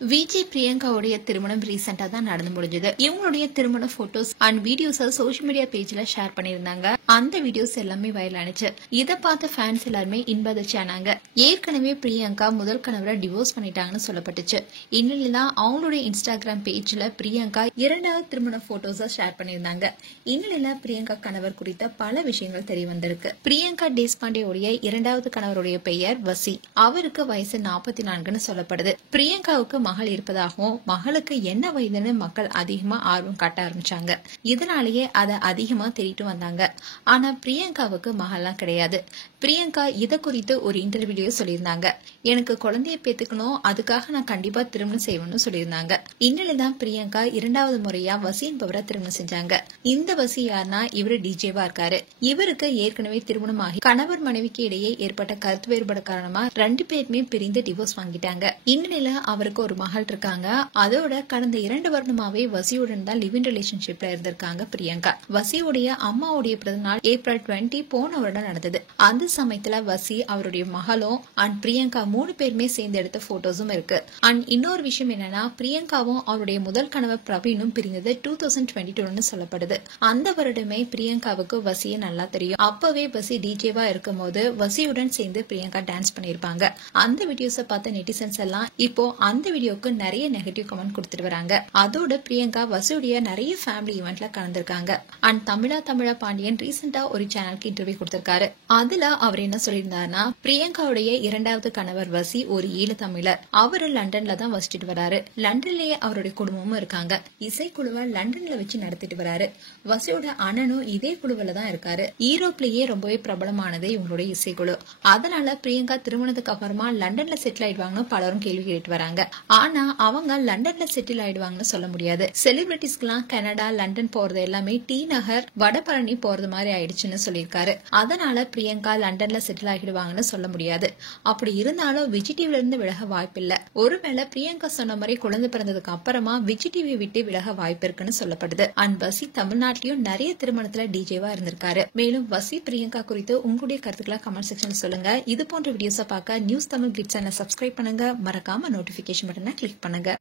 விஜய் பிரியங்காவுடைய திருமணம் ரீசெண்டா தான் நடந்து முடிஞ்சது. இவங்களுடைய திருமண photos and videos social media பேஜ்ல ஷேர் பண்ணிருந்தாங்க. அந்த வீடியோஸ் எல்லாமே வைரல் ஆனிச்சு. இதை பார்த்த ஃபேன்ஸ் எல்லாருமே இன்பதிர்ச்சி ஆனாங்க. ஏற்கனவே பிரியங்கா முதல் கணவரை டிவோர்ஸ் பண்ணிட்டாங்கன்னு சொல்லப்பட்டுச்சு. இந்நிலையில்தான் அவங்களுடைய இன்ஸ்டாகிராம் பேஜ்ல பிரியங்கா இரண்டாவது திருமண போட்டோஸ ஷேர் பண்ணிருந்தாங்க. இந்நிலையில பிரியங்கா கணவர் குறித்த பல விஷயங்கள் தெரிய வந்திருக்கு. பிரியங்கா தேஷ்பாண்டேவுடைய இரண்டாவது கணவருடைய பெயர் வசி. அவருக்கு வயசு 44ன்னு சொல்லப்படுது. பிரியங்காவுக்கு மகள் இருப்பதாகவும் மகளுக்கு என்ன வயதுன்னு மக்கள் அதிகமா ஆர்வம் காட்ட ஆரம்பிச்சாங்க. இதனாலேயே அதை அதிகமா தேடிட்டு வந்தாங்க. ஆனா பிரியங்காவுக்கு மகள்லாம் கிடையாது. பிரியங்கா இத குறித்து ஒரு இன்டர்வியூலயே சொல்லியிருந்தாங்க. எனக்கு குழந்தைய பெத்துக்கணும், அதுக்காக நான் கண்டிப்பா திருமணம் செய்வேன்னு சொல்லியிருந்தாங்க. இந்நிலைதான் பிரியங்கா இரண்டாவது முறையா வசி என்பவரை திருமணம் செஞ்சாங்க. இந்த வசி யாருன்னா இவரு டிஜேவா இருக்காரு. இவருக்கு ஏற்கனவே திருமணமாகி கணவர் மனைவிக்கு இடையே ஏற்பட்ட கருத்து வேறுபாடு காரணமா 2 பேருமே பிரிந்து டிவோர்ஸ் வாங்கிட்டாங்க. இந்நிலையில அவருக்கு ஒரு மகள் இருக்காங்க. அதோட கடந்த 2 வருடமாவே வசியுடன் தான் லிவ் இன் ரிலேஷன்ஷிப்ல இருந்திருக்காங்க பிரியங்கா. வசியுடைய அம்மாவுடைய பிறந்தநாள் ஏப்ரல் 20 போன வருடம் நடந்தது. அந்த சமயத்துல வசி அவருடைய மகளும் அண்ட் பிரியங்கா 3 பேருமே சேர்ந்து எடுத்த போட்டோஸும் இருக்கு. அண்ட் இன்னொரு விஷயம் என்னன்னா பிரியங்காவும் அவருடைய முதல் கணவர் பிரவீனும் பிரிந்தது 2022 சொல்லப்படுது. அந்த வருடமே பிரியங்காவுக்கு வசியை நல்லா தெரியும். அப்பவே வசி டிஜேவா இருக்கும் போது வசியுடன் சேர்ந்து பிரியங்கா டான்ஸ் பண்ணிருப்பாங்க. அந்த வீடியோஸை பார்த்த நெட்டிசன்ஸ் எல்லாம் இப்போ அந்த வீடியோக்கு நிறைய நெகட்டிவ் கமெண்ட் கொடுத்துட்டு வராங்க. அதோட பிரியங்கா வசியுடைய நிறைய ஃபேமிலி ஈவென்ட்ல கலந்திருக்காங்க. அண்ட் தமிழா பாண்டியன் ரீசெண்டா ஒரு சேனலுக்கு இன்டர்வியூ கொடுத்திருக்காரு. அதுல அவர் என்ன சொல்லியிருந்தாருன்னா, பிரியங்காவுடைய இரண்டாவது கணவர் வசி ஒரு ஈழ தமிழர். அவரு லண்டன்ல தான் வசிச்சுட்டு வராரு. லண்டன்லயே அவருடைய குடும்பமும் இருக்காங்க. இசைக்குழுவை லண்டன்ல வச்சு நடத்திட்டு வராரு. வசியோட அண்ணனும் இதே குழுவில தான் இருக்காரு. ஈரோப்லயே ரொம்பவே பிரபலமானது இவங்களுடைய இசைக்குழு. அதனால பிரியங்கா திருமணத்துக்கு அப்புறமா லண்டன்ல செட்டில் ஆயிடுவாங்கன்னு பலரும் கேள்வி கேட்டு வராங்க. ஆனா அவங்க லண்டன்ல செட்டில் ஆயிடுவாங்கன்னு சொல்ல முடியாது. செலிபிரிட்டிஸ்க்குலாம் கனடா லண்டன் போறது எல்லாமே டி நகர் வடபழனி போறது மாதிரி ஆயிடுச்சுன்னு சொல்லியிருக்காரு. அதனால பிரியங்கா லண்டன்ல செட்டில் ஆகிடுவாங்கன்னு சொல்ல முடியாது. அப்படி இருந்தாலும் விஜய் டிவில இருந்து விலக வாய்ப்பில்லை. ஒருவேளை பிரியங்கா சொன்ன மாதிரி குழந்தை பிறந்ததுக்கு அப்புறமா விஜய் டிவி விட்டு விலக வாய்ப்பு இருக்குன்னு சொல்லப்படுது. அண்ட் வசி தமிழ்நாட்டிலும் நிறைய திருமணத்துல டிஜேவா இருந்திருக்காரு. மேலும் வசி பிரியங்கா குறித்து உங்களுடைய கருத்துக்களை கமெண்ட் செக்ஷன்ல சொல்லுங்க. இது போன்ற வீடியோஸை பார்க்க நியூஸ் தமிழ் கிளிட்ஸ் சேனலை சப்ஸ்கிரைப் பண்ணுங்க. மறக்காம நோட்டிபிகேஷன் பட்டனை கிளிக் பண்ணுங்க.